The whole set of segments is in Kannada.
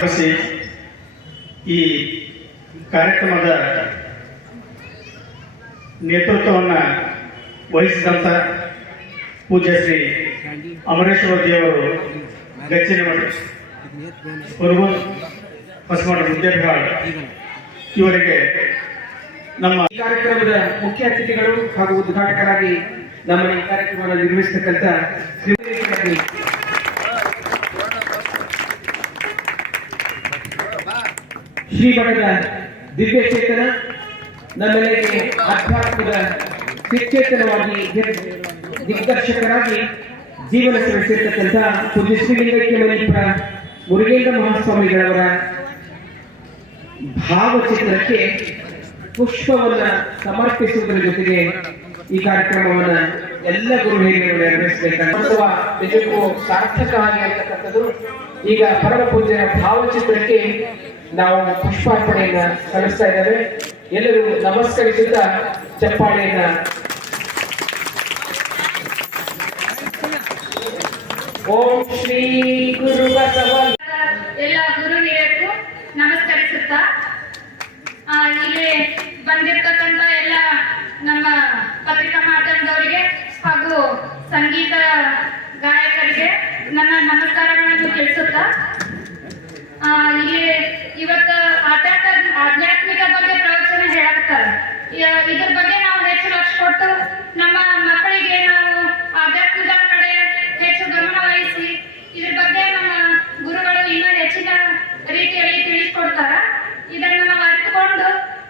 ಬಸಿ ಈ ಕಾರ್ಯಕ್ರಮದ ನೇತೃತ್ವವನ್ನು ವಹಿಸಿದಂಥ ಪೂಜ್ಯ ಶ್ರೀ ಅಮರೇಶ್ವರ ದೇವರು ಗಚ್ಚಿನ ಹೊಸಮಠ ವಿದ್ಯಾರ್ಥಿಗಳು ಇವರಿಗೆ ನಮ್ಮ ಈ ಕಾರ್ಯಕ್ರಮದ ಮುಖ್ಯ ಅತಿಥಿಗಳು ಹಾಗೂ ಉದ್ಘಾಟಕರಾಗಿ ನಮ್ಮ ಈ ಕಾರ್ಯಕ್ರಮವನ್ನು ನಿರ್ಮಿಸತಕ್ಕಂಥ ಶ್ರೀ ಶ್ರೀಮಠದ ದಿವ್ಯಚೇತನ ನಮ್ಮೆಲ್ಲರಿಗೆ ಆಧ್ಯಾತ್ಮದ ಶಿಕ್ಷೇತನವಾಗಿ ದಿಗ್ದರ್ಶಕರಾಗಿ ಜೀವನ ಸಲ್ಲಿಸಿರ್ತಕ್ಕಂಥ ಪೂಜ್ಯ ಮುರುಗೇಂದ್ರ ಮಹಾಸ್ವಾಮಿಗಳವರ ಭಾವಚಿತ್ರಕ್ಕೆ ಪುಷ್ಪವನ್ನ ಸಮರ್ಪಿಸುವುದರ ಜೊತೆಗೆ ಈ ಕಾರ್ಯಕ್ರಮವನ್ನ ಎಲ್ಲ ಗುರು ಹಿರಿಯರು ನಿಜಕ್ಕೂ ಸಾರ್ಥಕ ಆಗಿರ್ತಕ್ಕಂಥದ್ದು ಈಗ ಪರಮ ಪೂಜ್ಯರ ಭಾವಚಿತ್ರಕ್ಕೆ ನಾವು ಪುಷ್ಪಾರ್ಪಣೆಯನ್ನ ಸಲ್ಲಿಸ್ತಾ ಇದ್ದೇವೆ. ಎಲ್ಲರೂ ನಮಸ್ಕರಿಸುತ್ತಾ ಚಪ್ಪಾಳೆಯನ್ನ ಓಂ ಶ್ರೀ ಗುರು ಬಸವ. ಎಲ್ಲ ಗುರು ಹಿರಿಯರಿಗೂ ನಮಸ್ಕರಿಸುತ್ತಾ ಇಲ್ಲಿ ಬಂದಿರತಕ್ಕಂತ ಎಲ್ಲ ನಮ್ಮ ಪತ್ರಿಕಾ ಮಾಧ್ಯಮದವರಿಗೆ ಹಾಗೂ ಸಂಗೀತ ಗಾಯಕರಿಗೆ ನನ್ನ ನಮಸ್ಕಾರಗಳನ್ನು ತಿಳಿಸುತ್ತಾ ಇಲ್ಲಿ ಇವತ್ತು ಆಧ್ಯಾತ್ಮ ಆಧ್ಯಾತ್ಮಿಕ ಬಗ್ಗೆ ಪ್ರವಚನ ಹೇಳಾಕತ್ತಾರೆ ಯ- ಇದ್ರ ಬಗ್ಗೆ ನಾವು ಹೆಚ್ಚು ಲಕ್ಷ ಕೊಟ್ಟು ನಮ್ಮ ಮಕ್ಕಳಿಗೆ ನಾವು ಆಧ್ಯಾತ್ಮಿಕ ಕಡೆ ಹೆಚ್ಚು ಗಮನ ವಹಿಸಿ ಇದ್ರ ಬಗ್ಗೆ ನಮ್ಮ ಗುರುಗಳು ಇನ್ನೂ ಹೆಚ್ಚಿನ ರೀತಿಯಲ್ಲಿ ತಿಳಿಸ್ಕೊಡ್ತಾರ ಇದನ್ನ ನಾವು ಅರಿತುಕೊಂಡು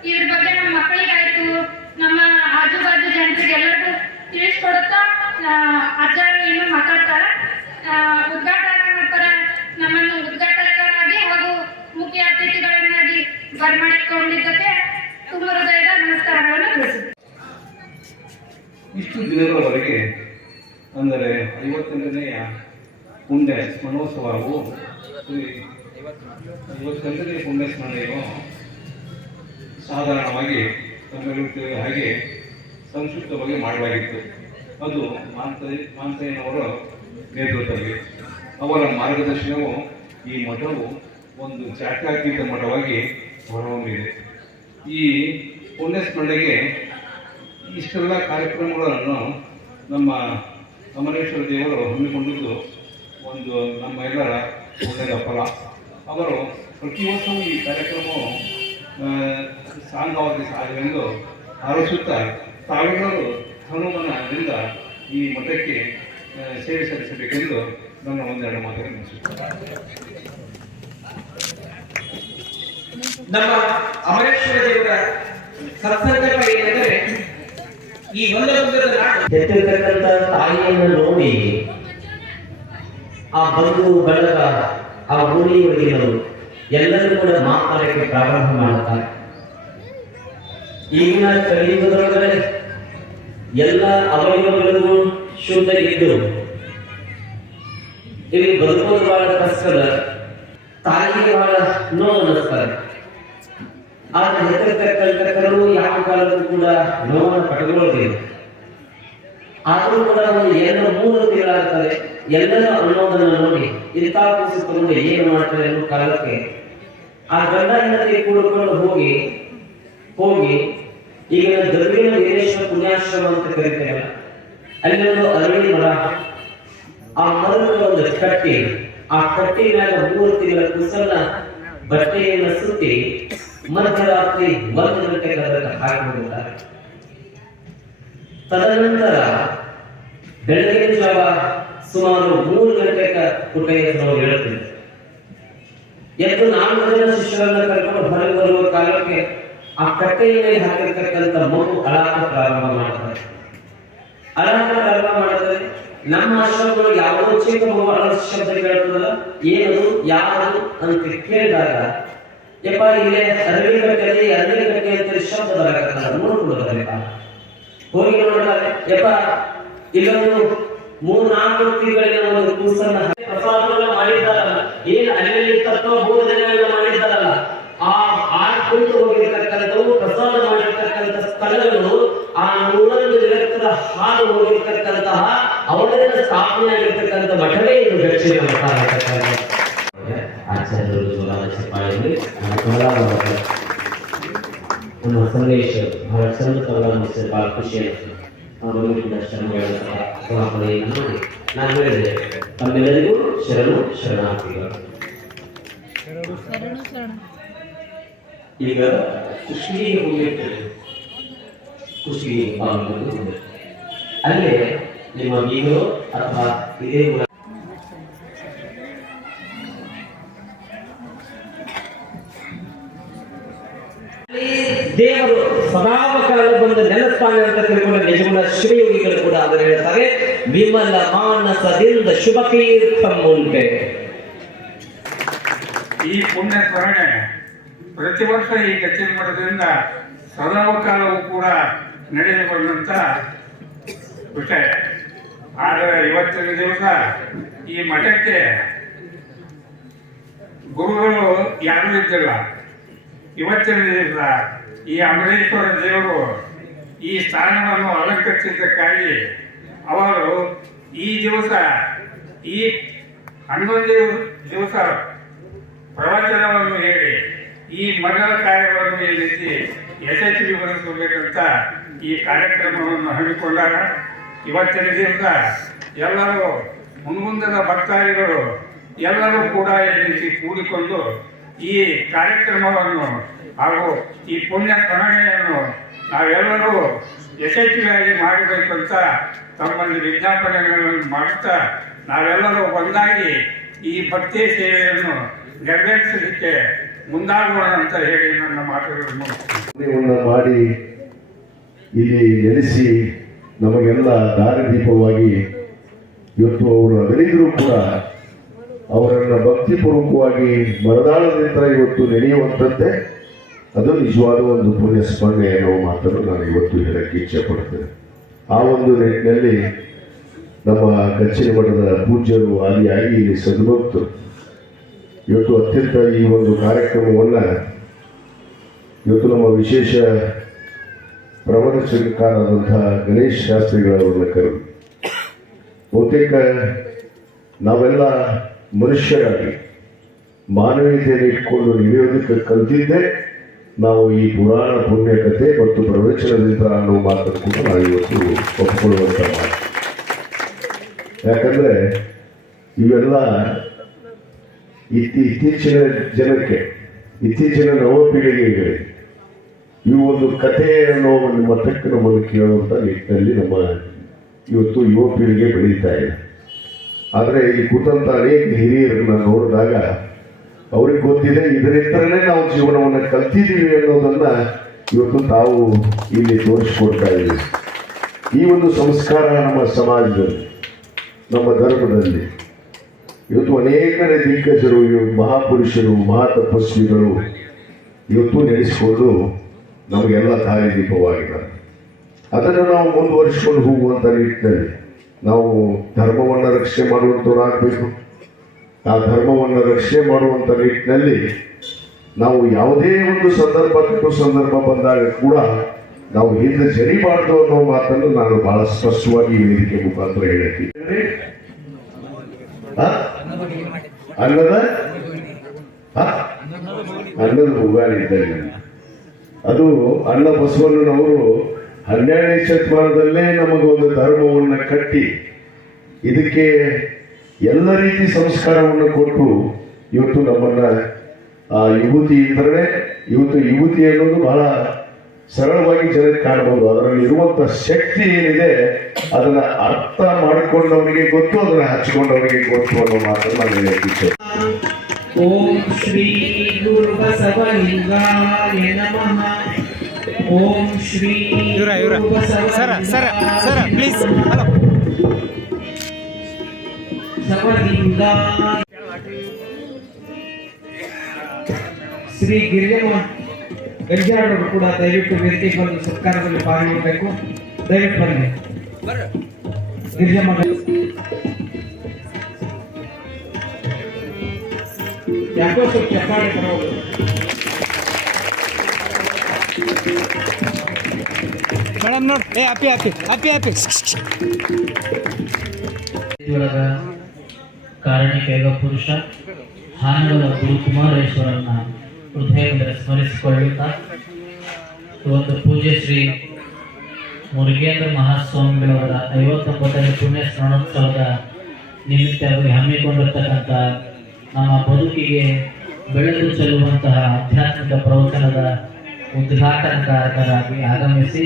ಇದ್ರ ಬಗ್ಗೆ ನಮ್ಮ ಮಕ್ಕಳಿಗಾಯ್ತು ನಮ್ಮ ಆಜು ಬಾಜು ಜನರಿಗೆ ಎಲ್ಲರಿಗೂ ತಿಳಿಸ್ಕೊಡುತ್ತಾ ಆ, ಆಚಾರ್ಯರು ಇನ್ನೂ ಮಾತಾಡ್ತಾರ ಆ, ಉದ್ಘಾಟಕರ ನಮ್ಮನ್ನು ಉದ್ಘಾಟಕರಾಗಿ ಹಾಗೂ ಮುಖ್ಯ ಅತಿಥಿಗಳನ್ನಾಗಿ ಇಷ್ಟು ದಿನಗಳವರೆಗೆ ಅಂದರೆ ಐವತ್ತೆಂಟನೆಯ ಪುಣ್ಯ ಸ್ಮರಣೋತ್ಸವವು ಐವತ್ತೆಂಟನೇ ಪುಣ್ಯ ಸ್ಮರಣೆಯು ಸಾಧಾರಣವಾಗಿ ತಿಳಿದ ಹಾಗೆ ಸಂಕ್ಷಿಪ್ತವಾಗಿ ಮಾಡಲಾಗಿತ್ತು. ಅದು ಮಾಂತ ಮಾಂತಯ್ಯನವರ ನೇತೃತ್ವದಲ್ಲಿ. ಅವರ ಮಾರ್ಗದರ್ಶನವು ಈ ಮಠವು ಒಂದು ಜಾತ್ಯಾತೀತ ಮಠವಾಗಿ ಹೊರಹೊಮ್ಮಿದೆ ಈ ಪುಣ್ಯ ಸ್ಮರಣೆಗೆ ಇಷ್ಟೆಲ್ಲ ಕಾರ್ಯಕ್ರಮಗಳನ್ನು ನಮ್ಮ ಅಮರೇಶ್ವರ ದೇವರು ಹಮ್ಮಿಕೊಂಡಿದ್ದು ಒಂದು ನಮ್ಮ ಎಲ್ಲರ ಒಳ್ಳೆಯ ಫಲ. ಅವರು ಪ್ರತಿ ವರ್ಷವೂ ಈ ಕಾರ್ಯಕ್ರಮವು ಸಾಂಗವಾಗಿ ಸಾಗಲೆಂದು ಆರೋಪಿಸುತ್ತಾ ತಾವೆಲ್ಲರೂ ಹನುಮನದಿಂದ ಈ ಮಠಕ್ಕೆ ಸೇವೆ ಸಲ್ಲಿಸಬೇಕೆಂದು ನನ್ನ ಒಂದೆರಡು ಮಾತನ್ನು ಮುಗಿಸುತ್ತಾರೆ ನಮ್ಮ ಅಮರೇಶ್ವರ ದೇವರ ಸತ್ಸಂಕಲ್ಪ ಏನೆಂದರೆ ಈ ಒಂದೊಂದರ ಹೆತ್ತಿರ್ತಕ್ಕಂಥ ತಾಯಿಯನ್ನು ನೋಡಿ ಆ ಬಂಧು ಬಳಗ, ಆ ಊರಿಯವರಿಗೆಲ್ಲರೂ ಎಲ್ಲರೂ ಕೂಡ ಮಾತಾಡಕ್ಕೆ ಪ್ರಾರಂಭ ಮಾಡುತ್ತಾರೆ. ಈಗಿನ ಕಲಿಯುಗದೊಳಗಡೆ ಎಲ್ಲ ಅವಯವಗಳಿಗೂ ಶುದ್ಧ ಇದ್ದು, ಇಲ್ಲಿ ಬದುಕೋದು ಬಹಳ ಕಷ್ಟದ, ತಾಯಿಗೆ ಬಹಳ ನೋವು ಅನ್ನಿಸ್ತಾರೆ ಆದ್ರೆ ಹೆತ್ತಿರ್ತಕ್ಕಂಥ ಕರು ಯಾವ ಕಾಲಕ್ಕೂ ಕೂಡ ನೋವನ್ನು ಪಡೆದುಕೊಳ್ಳೋದಿಲ್ಲ ಆದರೂ ಕೂಡ ಒಂದು ಎರಡು ಮೂರು ತಿಂಗಳಾಗ್ತದೆ ಎಲ್ಲರ ಅನ್ನೋದನ್ನು ನೋಡಿ ಇಂಥ ಏನು ಮಾಡ್ತಾರೆ ಅನ್ನೋ ಕಾಲಕ್ಕೆ ಆ ಗಂಡ ಹೆಂಡತಿ ಕೂಡಿಕೊಂಡು ಹೋಗಿ ಹೋಗಿ ಈಗ ಗರ್ಭಿಣ ವೀರೇಶ್ವರ ಪುಣ್ಯಾಶ್ರಮ ಅಂತ ಕರಿತೇವಲ್ಲ, ಅಲ್ಲಿ ಒಂದು ಅರಳಿ ಮರ, ಆ ಮರದ ಒಂದು ಕಟ್ಟಿ, ಆ ಕಟ್ಟಿ ಮ್ಯಾಗ ಮೂರು ತಿಂಗಳ ಕುಸನ್ನ ಬಟ್ಟೆಯನ್ನು ಸುತ್ತಿ ಒಂದು ಗಂಟೆಗೆ ಅದಕ್ಕೆ ಹಾಕಿಬಿಡುತ್ತಾರೆ ತದನಂತರ ಬೆಳಗಿನ ಜಾವ ಸುಮಾರು ಮೂರು ಗಂಟೆ ಪುಟೆಯ ನಾವು ಎದ್ದು ನಾಲ್ಕು ಜನ ಶಿಷ್ಯರನ್ನು ಕರ್ಕೊಂಡು ಹೊರಗೆ ಬರುವ ಕಾಲಕ್ಕೆ ಆ ಕಟ್ಟೆಯ ಮೇಲೆ ಹಾಕಿರ್ತಕ್ಕಂಥ ಮಗು ಅಳಾಟ ಪ್ರಾರಂಭ ಮಾಡ್ತಾರೆ. ಅಳಾಟ ಪ್ರಾರಂಭ ಮಾಡಿದ್ರೆ ನಮ್ಮ ಆಶ್ರಮಗಳು ಯಾವುದೋ ಚಿಕ್ಕ ಮಗು ಶಬ್ದ ಕೇಳ್ತದಲ್ಲ ಏನದು ಯಾರು ಅಂತ ಕೇಳಿದಾಗ ಯಪ್ಪ ಇಲ್ಲಿ ಅರಳಿ ಕಟ್ಟೆಯಲ್ಲಿ ಅರಳಿ ಕಟ್ಟೆ ಅಂತ ಶಬ್ದ ಬರಕತ್ತಲ್ಲ ನೋಡ್ಕೊಳ್ಳೋದಲ್ಲ ಹೋಗಿ ನೋಡಿದಾಗ ಯಪ್ಪ ಇಲ್ಲೊಂದು ಮೂರು ನಾಲ್ಕು ತಿಂಗಳಿನ ಒಂದು ಕೂಸನ್ನ ಪ್ರಸಾದವನ್ನ ಮಾಡಿದ್ದಾರಲ್ಲ. ಏನ್ ಅಲ್ಲಿ ತತ್ವ ಬೋಧನೆಗಳನ್ನ ಮಾಡಿದ್ದಾರಲ್ಲ. ಆ ಆ ಕುರಿತು ಹೋಗಿರ್ತಕ್ಕಂಥವು, ಪ್ರಸಾದ ಮಾಡಿರ್ತಕ್ಕಂಥ ಸ್ಥಳಗಳು, ಆ ನೂರೊಂದು ನಿರಕ್ತರ ಹಾಲು ಹೋಗಿರ್ತಕ್ಕಂತಹ ಅವರಿಂದ ಸ್ಥಾಪನೆ ಆಗಿರ್ತಕ್ಕಂಥ ಮಠವೇ ಇದು ದಕ್ಷಿಣ ಮಠ ಆಗಿರ್ತಕ್ಕಂಥ ಆಚಾರ್ಯರು ಚಪ್ಪಾಳೆಯಲ್ಲಿ ನಮ್ಮ ಸಂದೇಶ ಬಹಳ ಚಂದ ಕನ್ನಡ ಮುಗಿಸಿದ್ರೆ ಬಹಳ ಖುಷಿ ಆಯಿತು. ಅವರು ಕೂಡ ಶ್ರಮಗಳ ಸಮಾಪನೆಯನ್ನು ಮಾಡಿ ನಾನು ಹೇಳಿದೆ. ತಮ್ಮೆಲ್ಲರಿಗೂ ಶರಣು ಶರಣಾರ್ಥಿಗಳು. ಈಗ ಕುಷ್ಟಿಗೆ ಹೋಗಿರ್ತೇವೆ ಕುಷ್ಟಿಗೆ ಪಾಲ್ಗೊಂಡು ಹೋಗ್ಬೇಕು. ಅಲ್ಲೇ ನಿಮ್ಮ ಬೀಗರು ಅಥವಾ ಇದೇ ಊರ ಕಾಲ ಬಂದ ನೆನಪಾನೆ ಅಂತ ತಿಳ್ಕೊಂಡ ನಿಜಗುಣ ಶಿವಯೋಗಿಗಳು ಕೂಡ ಅದನ್ನು ಹೇಳ್ತಾರೆ. ವಿಮಲ ಮಾನಸದಿಂದ ಶುಭ ತೀರ್ಥ ಉಂಟೆ ಈ ಪುಣ್ಯ ಸ್ಮರಣೆ ಪ್ರತಿ ವರ್ಷ ಈ ಕಚೇರಿ ಮಠದಿಂದ ಸದಾವಕಾಲವೂ ಕೂಡ ನಡೆದುಕೊಂಡಂತ ವಿಷಯ. ಆದರೆ ಇವತ್ತಿನ ದಿವಸ ಈ ಮಠಕ್ಕೆ ಗುರುಗಳು ಯಾರೂ ಇದ್ದಿಲ್ಲ. ಇವತ್ತಿನ ದಿವಸ ಈ ಅಮರೇಶ್ವರ ದೇವರು ಈ ಸ್ಥಾನವನ್ನು ಅಲಂಕರಿಸಿದ್ದಕ್ಕಾಗಿ ಅವರು ಈ ದಿವಸ, ಈ ಹನ್ನೊಂದು ದಿವಸ ಪ್ರವಚನವನ್ನು ಹೇಳಿ, ಈ ಮಗಳ ಕಾರ್ಯವನ್ನು ಈ ರೀತಿ ಯಶಸ್ವಿಗೊಳಿಸಬೇಕಂತ ಈ ಕಾರ್ಯಕ್ರಮವನ್ನು ಹಮ್ಮಿಕೊಂಡಾಗ ಇವತ್ತಿನ ದಿವಸ ಎಲ್ಲರೂ ಮುನ್ಮುಂದದ ಭಕ್ತಾದಿಗಳು ಎಲ್ಲರೂ ಕೂಡ ಈ ಕೂಡಿಕೊಂಡು ಈ ಕಾರ್ಯಕ್ರಮವನ್ನು ಹಾಗೂ ಈ ಪುಣ್ಯ ಸ್ಮರಣೆಯನ್ನು ನಾವೆಲ್ಲರೂ ಯಶಸ್ವಿಯಾಗಿ ಮಾಡಬೇಕು ಅಂತ ತಮ್ಮಲ್ಲಿ ವಿಜ್ಞಾಪನೆಗಳನ್ನು ಮಾಡುತ್ತಾ ನಾವೆಲ್ಲರೂ ಒಂದಾಗಿ ಈ ಭಕ್ತಿ ಸೇವೆಯನ್ನು ನೆರವೇರಿಸಲಿಕ್ಕೆ ಮುಂದಾಗೋಣ ಅಂತ ಹೇಳಿ ನನ್ನ ಮಾತುಗಳನ್ನು ಮಾಡಿ ಇಲ್ಲಿ ನೆಲೆಸಿ ನಮಗೆಲ್ಲ ದಾರಿದೀಪವಾಗಿ ಇವತ್ತು ಅವರು ಅಗಲಿದರೂ ಕೂಡ ಅವರನ್ನು ಭಕ್ತಿಪೂರ್ವಕವಾಗಿ ಮರದಾಳದಿಂದ ಇವತ್ತು ನಡೆಯುವಂಥದ್ದೇ ಅದು ನಿಜವಾದ ಒಂದು ಪುಣ್ಯ ಸ್ಮರಣೆ ಅನ್ನೋ ಮಾತನ್ನು ನಾನು ಇವತ್ತು ಹೇಳಕ್ಕೆ ಇಚ್ಛೆ ಪಡ್ತೇನೆ. ಆ ಒಂದು ನಿಟ್ಟಿನಲ್ಲಿ ನಮ್ಮ ಕಚ್ಚಿನ ಮಠದ ಪೂಜ್ಯರು ಆದಿಯಾಗಿ ಇಲ್ಲಿ ಸದ್ಭಕ್ತರು ಇವತ್ತು ಅತ್ಯಂತ ಈ ಒಂದು ಕಾರ್ಯಕ್ರಮವನ್ನು ಇವತ್ತು ನಮ್ಮ ವಿಶೇಷ ಪ್ರವಚನಕಾರರಾದಂತಹ ಗಣೇಶ್ ಶಾಸ್ತ್ರಿಗಳವರನ್ನ ಕರೆದು, ಬಹುತೇಕ ನಾವೆಲ್ಲ ಮನುಷ್ಯರಾಗಿ ಮಾನವೀಯತೆಯನ್ನು ಇಟ್ಕೊಂಡು ನಡೆಯೋದಕ್ಕೆ ಕಲ್ತಿದ್ದೇ. ನಾವು ಈ ಪುರಾಣ ಪುಣ್ಯ ಕಥೆ ಮತ್ತು ಪ್ರವಚನದಿಂದ ಅನ್ನೋ ಮಾತನ್ನು ಕೂಡ ನಾವು ಇವತ್ತು ಒಪ್ಪಿಕೊಳ್ಳುವಂಥ ಮಾತು. ಯಾಕಂದ್ರೆ ಇವೆಲ್ಲ ಇತ್ತಿ ಇತ್ತೀಚಿನ ಜನಕ್ಕೆ, ಇತ್ತೀಚಿನ ನವಪೀಳಿಗೆಗೆ ಈ ಒಂದು ಕಥೆ ಅನ್ನೋ ಒಂದು ಮಟ್ಟಕ್ಕೆ ನಮ್ಮನ್ನು ಕೇಳುವಂಥ ನಿಟ್ಟಿನಲ್ಲಿ ನಮ್ಮ ಇವತ್ತು ಯುವ ಪೀಳಿಗೆ ಬೆಳೀತಾ ಇದೆ. ಆದರೆ ಈ ಕೂತಂತ ಅನೇಕ ಹಿರಿಯರನ್ನು ನೋಡಿದಾಗ ಅವ್ರಿಗೆ ಗೊತ್ತಿದೆ, ಇದರಿಂದಲೇ ನಾವು ಜೀವನವನ್ನು ಕಲ್ತಿದ್ದೀವಿ ಅನ್ನೋದನ್ನ ಇವತ್ತು ತಾವು ಇಲ್ಲಿ ತೋರಿಸ್ಕೊಡ್ತಾ ಇದ್ದೀವಿ. ಈ ಒಂದು ಸಂಸ್ಕಾರ ನಮ್ಮ ಸಮಾಜದಲ್ಲಿ, ನಮ್ಮ ಧರ್ಮದಲ್ಲಿ, ಇವತ್ತು ಅನೇಕ ದಿಗ್ಗಜರು ಮಹಾಪುರುಷರು, ಮಹಾತಪಸ್ವಿಗಳು ಇವತ್ತು ನಡೆಸಿಕೊಂಡು ನಮಗೆಲ್ಲ ದಾರಿದೀಪವಾಗಿದ್ದಾರೆ ಅದನ್ನು ನಾವು ಮುಂದುವರಿಸ್ಕೊಂಡು ಹೋಗುವಂಥ ನಿಟ್ಟಿನಲ್ಲಿ ನಾವು ಧರ್ಮವನ್ನು ರಕ್ಷಣೆ ಮಾಡುವಂಥವ್ರಾಗಬೇಕು ಆ ಧರ್ಮವನ್ನು ರಕ್ಷಣೆ ಮಾಡುವಂಥ ನಿಟ್ಟಿನಲ್ಲಿ ನಾವು ಯಾವುದೇ ಒಂದು ಸಂದರ್ಭ ಕೆಟ್ಟು ಸಂದರ್ಭ ಬಂದಾಗ ಕೂಡ ನಾವು ಹಿಂದೆ ಜರಿಬಾರ್ದು ಅನ್ನೋ ಮಾತನ್ನು ನಾನು ಬಹಳ ಸ್ಪಷ್ಟವಾಗಿ ವೇದಿಕೆ ಮುಖಾಂತರ ಹೇಳ್ತೀನಿ? ಅನ್ನದ? ಅನ್ನದ ಇದ್ದಾಗ ಅದು ಅನ್ನ ಬಸವಣ್ಣನವರು ಹನ್ನೆರಡನೇ ಶತಮಾನದಲ್ಲೇ ನಮಗೊಂದು ಧರ್ಮವನ್ನು ಕಟ್ಟಿ ಇದಕ್ಕೆ ಎಲ್ಲ ರೀತಿ ಸಂಸ್ಕಾರವನ್ನು ಕೊಟ್ಟು ಇವತ್ತು ನಮ್ಮನ್ನ ಆ ಯುವತಿ ಇದ್ರೆ ಇವತ್ತು ಯುವತಿ ಅನ್ನೋದು ಬಹಳ ಸರಳವಾಗಿ ಜನಕ್ಕೆ ಕಾಣಬಹುದು ಅದರಲ್ಲಿ ಇರುವಂತ ಶಕ್ತಿ ಏನಿದೆ ಅದನ್ನ ಅರ್ಥ ಮಾಡಿಕೊಂಡವನಿಗೆ ಗೊತ್ತು ಅದನ್ನ ಹಚ್ಕೊಂಡವನಿಗೆ ಗೊತ್ತು ಅನ್ನೋ ಮಾತ್ರ ನಾನು ಹೇಳ್ತಿದ್ದೆ. ಓಂ ಶ್ರೀ ಗುರು ಬಸವಲಿಂಗಾಯ ನಮಃ. ಓಂ ಶ್ರೀ ಇವ್ರ ಇವ್ರ. ಸರ ಸರ ಸರ ಪ್ಲೀಸ್ ಹಲೋ ಶ್ರೀ ಗಿರಿಜಮ್ಮ ಗಂಜಾಡವರು ಕೂಡ ದಯವಿಟ್ಟು ವೇದಿಕೆಗೆ ಬಂದು ಸತ್ಕಾರದಲ್ಲಿ ಪಾಲ್ಗೊಳ್ಬೇಕು ದಯವಿಟ್ಟು ಬನ್ನಿ ಗಿರಿಜಮ್ಮ ಯಾಕೋ ಸ್ವಲ್ಪ ಚಪ್ಪಾಳೆ ಬರೋದು ಮೇಡಮ್ ನೋಡಿ ಏ ಅಪ್ಪಿ ಅಪ್ಪಿ ಅಪ್ಪಿ ಅಪ್ಪಿ ಒಳಗ ಕಾರಣಿಕ ಪುರುಷ ಹಾನಗಲ ಗುರು ಕುಮಾರೇಶ್ವರನ್ನ ಹೃದಯದಿಂದ ಸ್ಮರಿಸಿಕೊಳ್ಳುತ್ತಾ, ಇವತ್ತು ಪೂಜೆ ಶ್ರೀ ಮುರುಗೇಂದ್ರ ಮಹಾಸ್ವಾಮಿಗಳವರ ಐವತ್ತೊಂಬತ್ತನೇ ಪುಣ್ಯ ಸ್ಮರಣೋತ್ಸವದ ನಿಮಿತ್ತವಾಗಿ ಹಮ್ಮಿಕೊಂಡಿರ್ತಕ್ಕಂಥ ನಮ್ಮ ಬದುಕಿಗೆ ಬೆಳಕು ಚೆಲ್ಲುವಂತಹ ಆಧ್ಯಾತ್ಮಿಕ ಪ್ರವಚನದ ಉದ್ಘಾಟನಕಾರರಾಗಿ ಆಗಮಿಸಿ,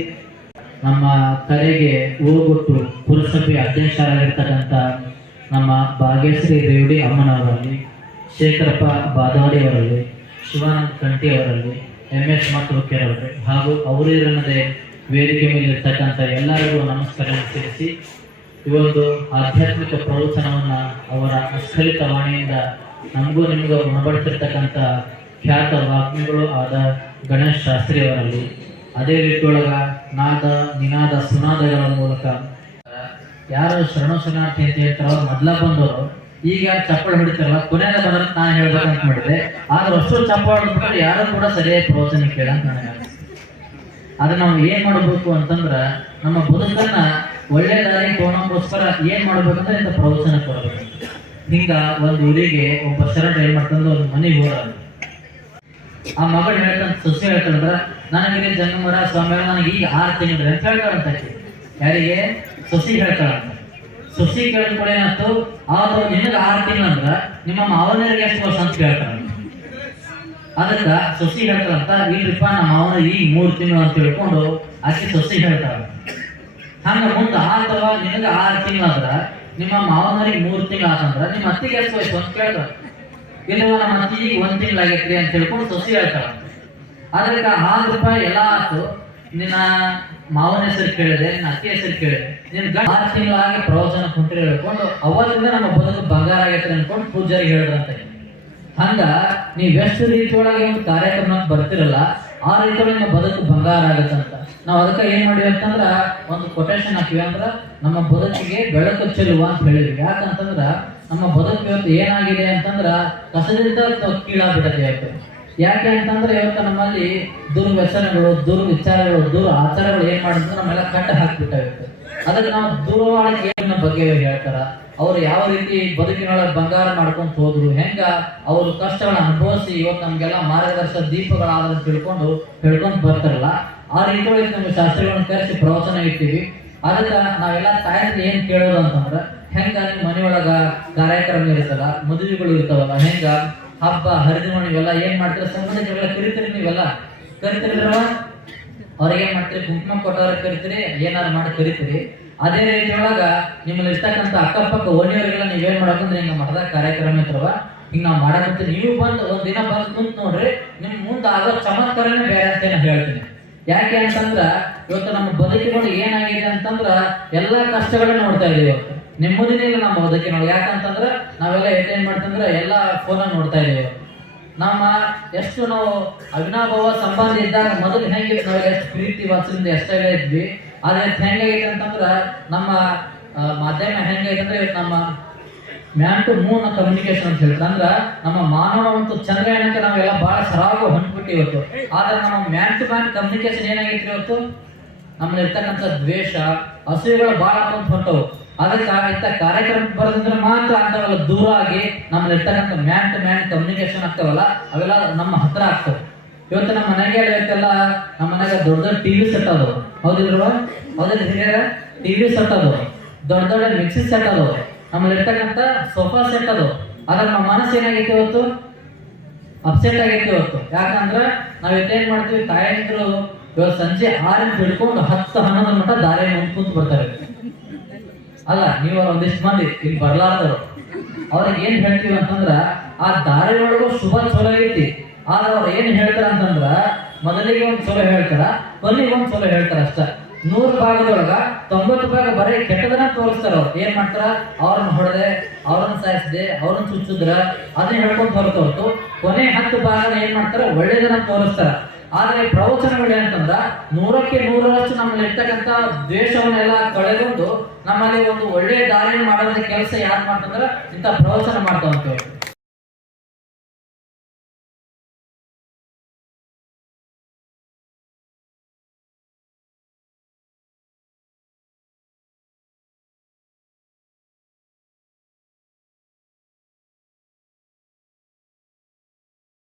ನಮ್ಮ ಕಲೆಗೆ ಓಗೊಟ್ಟು ಪುರಸಭೆ ಅಧ್ಯಕ್ಷರಾಗಿರ್ತಕ್ಕಂಥ ನಮ್ಮ ಭಾಗ್ಯಶ್ರೀ ರೇವಡಿ ಅಮ್ಮನವರಲ್ಲಿ, ಶೇಖರಪ್ಪ ಬಾದಾಡಿಯವರಲ್ಲಿ, ಶಿವಾನಂದ ಕಂಠಿಯವರಲ್ಲಿ ಎಂ ಎಸ್ ಮಟ್ಟುಕೆರವರಲ್ಲಿ ಹಾಗೂ ಅವರಿರಲ್ಲದೆ ವೇದಿಕೆ ಮೇಲೆ ಇರ್ತಕ್ಕಂಥ ಎಲ್ಲರಿಗೂ ನಮಸ್ಕಾರ ಈ ಒಂದು ಆಧ್ಯಾತ್ಮಿಕ ಪ್ರವಚನವನ್ನು ಅವರ ಅಸ್ಖಲಿತ ವಾಣಿಯಿಂದ ನಮಗೂ ನಿಮಗೂ ಉಣಬಡಿಸಿರ್ತಕ್ಕಂಥ ಖ್ಯಾತ ವಾಗ್ಮಿಗಳು ಆದ ಗಣೇಶ್ ಶಾಸ್ತ್ರಿ ಅವರಲ್ಲಿ ಅದೇ ರೀತಿಯೊಳಗ ನಾದ, ನಿನಾದ, ಸುನಾದಗಳ ಮೂಲಕ ಯಾರು ಶರಣ ಶರಣಾರ್ಥಿ ಅಂತ ಹೇಳ್ತಾರೋ ಮೊದ್ಲ ಬಂದವರು. ಈಗ ಯಾರು ಚಪ್ಪಳ ಹೊಡಿತಾರಲ್ಲ ಕೊನೆಯ ಬಂದ್ರೆ ನಾನು ಹೇಳ್ಬೇಕಂತ ಮಾಡಿದೆ ಆದ್ರೆ ಅಷ್ಟು ಚಪ್ಪಳ ಹೊಡೆದ್ಬಿಟ್ಟು ಯಾರು ಕೂಡ ಸರಿಯಾಗಿ ಪ್ರವಚನ ಕೇಳಂತ ನನಗೆ. ಆದ್ರೆ ನಾವು ಏನ್ ಮಾಡ್ಬೇಕು ಅಂತಂದ್ರ, ನಮ್ಮ ಬದುಕನ್ನ ಒಳ್ಳೆ ದಾರಿ ಏನ್ ಮಾಡ್ಬೇಕಂದ್ರೆ ಇಂಥ ಪ್ರವಚನ ಕೊಡ್ಬೇಕು. ಹಿಂಗ ಒಂದ್ ಊರಿಗೆ ಒಬ್ಬ ಶರಣ ಏನ್ ಮಾಡ್ತಂದ್ರೆ ಒಂದು ಮನೆ ಹೋದ ಆ ಮಗಳು ಹೇಳ್ತಂತ ಸೊಸೆ ಹೇಳ್ತಂದ್ರ ನನಗೆ ಜನ್ಮರ ಸ್ವಾಮಿ ನನಗೆ ಈಗ ಆರು ತಿಂಗಳು ಅಂತ ಹೇಳ್ತಾಳಂತ ಆಕಿ. ಯಾರಿಗೆ? ಸೊಸಿ ಹೇಳ್ತಾಳ ಸೊಸಿ ಕೇಳಿದ ಕೂಡ ಏನಾಯ್ತು ಆದ್ರು ನಿನಗೆ ಆರು ತಿಂಗಳು ಅಂದ್ರ ನಿಮ್ಮ ಮಾವನರಿಗೆ ಎಷ್ಟು ವರ್ಷ ಅಂತ ಕೇಳ್ತಾರ ಅದಕ್ಕ ಸೊಸಿ ಹೇಳ್ತಾರಂತ ಇಲ್ರಿಪ್ಪ ನಮ್ಮ ಮಾವನ ಈಗ ಮೂರು ತಿಂಗಳು ಅಂತ ತಿಳ್ಕೊಂಡು ಅಕ್ಕಿ ಸೊಸಿ ಹೇಳ್ತಾಳ ಹಂಗ ಮುಂದೆ ಆತವ ನಿನಗೆ ಆರು ತಿಂಗಳು ಆದ್ರ, ನಿಮ್ಮ ಮಾವನರಿಗೆ ಮೂರು ತಿಂಗಳು ಆತಂದ್ರ ನಿಮ್ಮ ಅತ್ತಿಗೆ ಎಷ್ಟು ವಯಸ್ಸು ಅಂತ ಕೇಳ್ತಾರ. ನಮ್ಮ ಅತ್ತಿಗೆ ಒಂದ್ ತಿಂಗಳಾಗೈತ್ರಿ ಅಂತ ಹೇಳ್ಕೊಂಡು ಸೊಸಿ ಹೇಳ್ತಾಳ ಅದಕ್ಕ ಆರು ರೂಪಾಯಿ ಎಲ್ಲ ಆತು. ನಿನ್ನ ಮಾವನ ಹೆಸರು ಕೇಳಿದೆ, ನಿನ್ನ ಅತಿ ಹೆಸರು ಕೇಳಿದೆ. ನಿನ್ ಆರು ತಿಂಗಳ ಹಾಗೆ ಪ್ರವಚನ ಕುಂಟ್ರಿ ಹೇಳ್ಕೊಂಡು, ಅವತ್ತಿಂದ ನಮ್ಮ ಬದುಕು ಬಂಗಾರ ಆಗೈತೆ ಅನ್ಕೊಂಡು ಪೂಜಾರಿ ಹೇಳಿದ್ರಂತ ಹಂಗ, ನೀವ್ ಎಷ್ಟು ರೀತಿಯೊಳಗೆ ಒಂದು ಕಾರ್ಯಕ್ರಮ ಬರ್ತಿರಲ್ಲ, ಆ ರೀತಿಯೊಳಗೆ ನಿಮ್ಮ ಬದುಕು ಬಂಗಾರ ಅಂತ. ನಾವ್ ಅದಕ್ಕೆ ಏನ್ ಮಾಡಿವಿ ಅಂತಂದ್ರ, ಒಂದು ಕೊಟೇಶನ್ ಹಾಕಿವಿ ಅಂದ್ರ, ನಮ್ಮ ಬದುಕಿಗೆ ಬೆಳಕು ಚೆಲ್ಲುವ ಅಂತ ಹೇಳಿದ್ವಿ. ಯಾಕಂತಂದ್ರ, ನಮ್ಮ ಬದುಕು ಇವತ್ತು ಏನಾಗಿದೆ ಅಂತಂದ್ರ, ಕಸದಿಂದ ಕೀಳಾಗ್ಬಿಡತ್ತೆ ಇವತ್ತು. ಯಾಕೆ ಅಂತಂದ್ರೆ ಇವತ್ತು ನಮ್ಮಲ್ಲಿ ದುರ್ವ್ಯಸನಗಳು ದುರ್ವಿಚಾರಗಳು ದುರ್ ಆಚಾರಗಳು ಏನ್ ಮಾಡಿದ್ರು ನಮ್ಮೆಲ್ಲ ಕಟ್ಟ ಹಾಕ್ಬಿಟ್ಟಾಗುತ್ತೆ. ಅದಕ್ಕೆ ನಾವು ದೂರವಾಣಿಯ ಬಗ್ಗೆ ಹೇಳ್ತಾರ ಅವ್ರು ಯಾವ ರೀತಿ ಬದುಕಿನೊಳಗೆ ಬಂಗಾರ ಮಾಡ್ಕೊಂಡು ಹೋದ್ರು, ಹೆಂಗ ಅವರು ಕಷ್ಟಗಳ ಅನುಭವಿಸಿ ಇವತ್ತು ನಮ್ಗೆಲ್ಲ ಮಾರ್ಗದರ್ಶಕ ದೀಪಗಳಾದ ತಿಳ್ಕೊಂಡು ಹೇಳ್ಕೊಂತ ಬರ್ತಾರಲ್ಲ, ಆ ರೀತಿಯೊಳಗೆ ನಮ್ಗೆ ಶಾಸ್ತ್ರಿಗಳನ್ನ ಕರೆಸಿ ಪ್ರವಚನ ಇಟ್ಟಿವಿ ಅದಕ್ಕೆ ನಾವೆಲ್ಲ ತಾಯಿ ಏನ್ ಕೇಳೋದು ಅಂತಂದ್ರೆ, ಹೆಂಗ ನಿಮ್ ಮನೆಯೊಳಗ ಕಾರ್ಯಕ್ರಮ ಇರ್ತಲ್ಲ ಮದುವೆಗಳು ಇರ್ತಾವಲ್ಲ, ಹೆಂಗ ಹಬ್ಬ ಹರಿದಿನ ಇವೆಲ್ಲ ಏನ್ ಮಾಡ್ತೀರ? ಸಂಬಂಧಿಕರೆಲ್ಲ ಕರಿತೀರಿ ನೀವೆಲ್ಲ? ಕರಿತೀರಿ ಅವ್ರಿಗೆ ಏನ್ ಮಾಡ್ತೀರಿ? ಕುಂಕುಮ ಕೊಟ್ಟವ್ರಿಗೆ ಕರಿತೀರಿ? ಏನಾರು ಮಾಡಿ ಕರಿತೀರಿ. ಅದೇ ರೀತಿ ಒಳಗ ನಿಮ್ಮಲ್ಲಿ ಇರ್ತಕ್ಕಂಥ ಅಕ್ಕಪಕ್ಕ ಓಣಿಯವರಿಗೆಲ್ಲ ನೀವೇನ್ ಮಾಡಕಂದ್ರೆ ಹಿಂಗ ಮಠದ ಕಾರ್ಯಕ್ರಮ ಇರ್ತಾವ ಹಿಂಗ ನಾವು ಮಾಡಕಂತ ನೀವು ಬಂದು ಒಂದ್ ದಿನ ಬಂದು ಕುಂತ ನೋಡ್ರಿ, ನಿಮ್ ಮುಂದೆ ಆಗೋ ಚಮತ್ಕಾರನೇ ಬೇರೆ ಅಂತ ನಾನು ಹೇಳ್ತೀನಿ. ಯಾಕೆ ಅಂತಂದ್ರ, ಇವತ್ತು ನಮ್ಮ ಬದುಕಿನೊಳಗೆ ಏನಾಗಿದೆ ಅಂತಂದ್ರ, ಎಲ್ಲಾ ಕಷ್ಟಗಳನ್ನ ನೋಡ್ತಾ ಇದೀವಿ ಇವತ್ತು. ನೆಮ್ಮದಿನೇ ಇಲ್ಲ ನಮ್ಮ ಬದುಕಿ ನೋಡಿ ಯಾಕಂತಂದ್ರೆ ನಾವೆಲ್ಲ ಎಂಟೈನ್ ಮಾಡ್ತಂದ್ರೆ ಎಲ್ಲಾ ಫೋನ ನೋಡ್ತಾ ಇದೀವಿ ನಮ್ಮ ಎಷ್ಟು ನಾವು ಅವಿನಾಭಾವ ಸಂಬಂಧ ಇದ್ದಾಗ ಮೊದಲು ಹೆಂಗಿತ್ತು ನಾವೆಲ್ಲ ಎಷ್ಟು ಪ್ರೀತಿ ವಾತ್ಸಲ್ಯದಿಂದ ಎಷ್ಟಾಗ ಇದ್ವಿ. ಆದ್ರೆ ಹೆಂಗೈತೆ ಅಂತಂದ್ರ ನಮ್ಮ ಮಾಧ್ಯಮ ಹೆಂಗೈತೆ ಅಂದ್ರೆ ಇವತ್ತು ನಮ್ಮ ಮ್ಯಾನ್ ಟು ಮೂನ್ ಕಮ್ಯುನಿಕೇಶನ್ ಅಂತ ಹೇಳ್ತಾರೆ. ಅಂದ್ರೆ ನಮ್ಮ ಮಾನವ ಮತ್ತು ಚಂದ್ರಯಾನಕ್ಕೆ ನಾವೆಲ್ಲ ಬಹಳ ಸರಾಗ ಹೊಂಟ್ಬಿಟ್ಟು ಇವತ್ತು. ಆದ್ರೆ ನಮ್ಮ ಮ್ಯಾನ್ ಟು ಮ್ಯಾನ್ ಕಮ್ಯುನಿಕೇಶನ್ ಏನಾಗೈತಿ ಇವತ್ತು? ನಮ್ಮಲ್ಲಿರ್ತಕ್ಕಂಥ ದ್ವೇಷ ಹಸುಗಳು ಬಹಳ ಕುಂತ ಹೊಂಟವು ಅದಕ್ಕೆ ಇಂಥ ಕಾರ್ಯಕ್ರಮ ಬರೋದಂದ್ರೆ ಮಾತ್ರ ಆಗ್ತಾವಲ್ಲ ದೂರ ಆಗಿ ನಮ್ಮಲ್ಲಿರ್ತಕ್ಕಂಥ ಮ್ಯಾನ್ ಟು ಮ್ಯಾನ್ ಕಮ್ಯುನಿಕೇಶನ್ ಆಗ್ತಾವಲ್ಲ, ಅವೆಲ್ಲ ನಮ್ಮ ಹತ್ರ ಆಗ್ತವೆ. ಇವತ್ತು ನಮ್ಮ ಮನೆಗೆ ಇವತ್ತೆಲ್ಲ ನಮ್ಮ ಮನೆಗೆ ದೊಡ್ಡ ದೊಡ್ಡ ಟಿವಿ ಸೆಟ್ ಅದು ಹೌದಿಲ್ವ ಹೌದಿಲ್ಲ ಹಿರಿಯರ? ಟಿವಿ ಸೆಟ್ ಅದು ದೊಡ್ಡ ದೊಡ್ಡ ಮಿಕ್ಸಿ ಸೆಟ್ ಅದು ನಮ್ಮಲ್ಲಿ ಇರ್ತಕ್ಕಂಥ ಸೋಫಾ ಸೆಟ್ ಅದು ಆದ್ರೆ ನಮ್ಮ ಮನಸ್ಸು ಏನಾಗೈತಿ ಇವತ್ತು? ಅಪ್ಸೆಟ್ ಆಗೈತಿ ಇವತ್ತು. ಯಾಕಂದ್ರೆ ನಾವ್ ಏನ್ ಮಾಡ್ತೀವಿ, ತಾಯಂದ್ರು ಇವತ್ತು ಸಂಜೆ ಆರಿಂದ ಹಿಡ್ಕೊಂಡು ಹತ್ತು ಹನ್ನೊಂದು ಮಟ್ಟ ದಾರಿ ಮುಂದ್ ಕುಂತು ಬರ್ತಾರೆ. ಅಲ್ಲ, ನೀವು ಒಂದಿಷ್ಟು ಮಂದಿ, ಇಲ್ಲಿ ಬರ್ಲಾರ್ದವರು. ಅವ್ರಿಗೆ ಏನ್ ಹೇಳ್ತೀವಿ ಅಂತಂದ್ರ, ಆ ದಾರಿ ಶುಭ ಚಲೋ ಐತಿ. ಆದ್ರೆ ಅವ್ರು ಏನ್ ಹೇಳ್ತಾರ ಅಂತಂದ್ರ, ಮೊದಲಿಗೆ ಒಂದ್ ಚಲೋ ಹೇಳ್ತಾರ ಕೊನೆಗೆ ಒಂದ್ ಚಲೋ ಹೇಳ್ತಾರ ಅಷ್ಟ. ನೂರು ಭಾಗದೊಳಗ ತೊಂಬತ್ತು ಭಾಗ ಬರೀ ಕೆಟ್ಟದನ್ನ ತೋರಿಸ್ತಾರ ಅವ್ರು. ಏನ್ ಮಾಡ್ತಾರ? ಅವ್ರನ್ನ ಹೊಡೆದೆ, ಅವ್ರನ್ನ ಸಾಯಿಸಿದೆ, ಅವ್ರನ್ನ ಚುಚ್ಚಿದ್ರ, ಅದನ್ನ ಹೇಳ್ಕೊಂಡ್ ಹೊರತು ಕೊನೆ ಹತ್ತು ಭಾಗನ ಏನ್ ಮಾಡ್ತಾರ? ಒಳ್ಳೇದನ್ನ ತೋರಿಸ್ತಾರ. ಆದ್ರೆ ಪ್ರವಚನಗಳು ಏನಂತಂದ್ರ ನೂರಕ್ಕೆ ನೂರರಷ್ಟು ನಮ್ಮಲ್ಲಿ ಇರ್ತಕ್ಕಂತ ದ್ವೇಷವನ್ನೆಲ್ಲ ಕಳೆದುಕೊಂಡು ನಮ್ಮಲ್ಲಿ ಒಂದು ಒಳ್ಳೆ ದಾರಿಯನ್ನು ಮಾಡೋದ್ರ ಕೆಲಸ ಯಾರು ಮಾಡ್ತಂದ್ರೆ ಇಂಥ ಪ್ರವಚನ ಮಾಡ್ತಾವಂತೇವೆ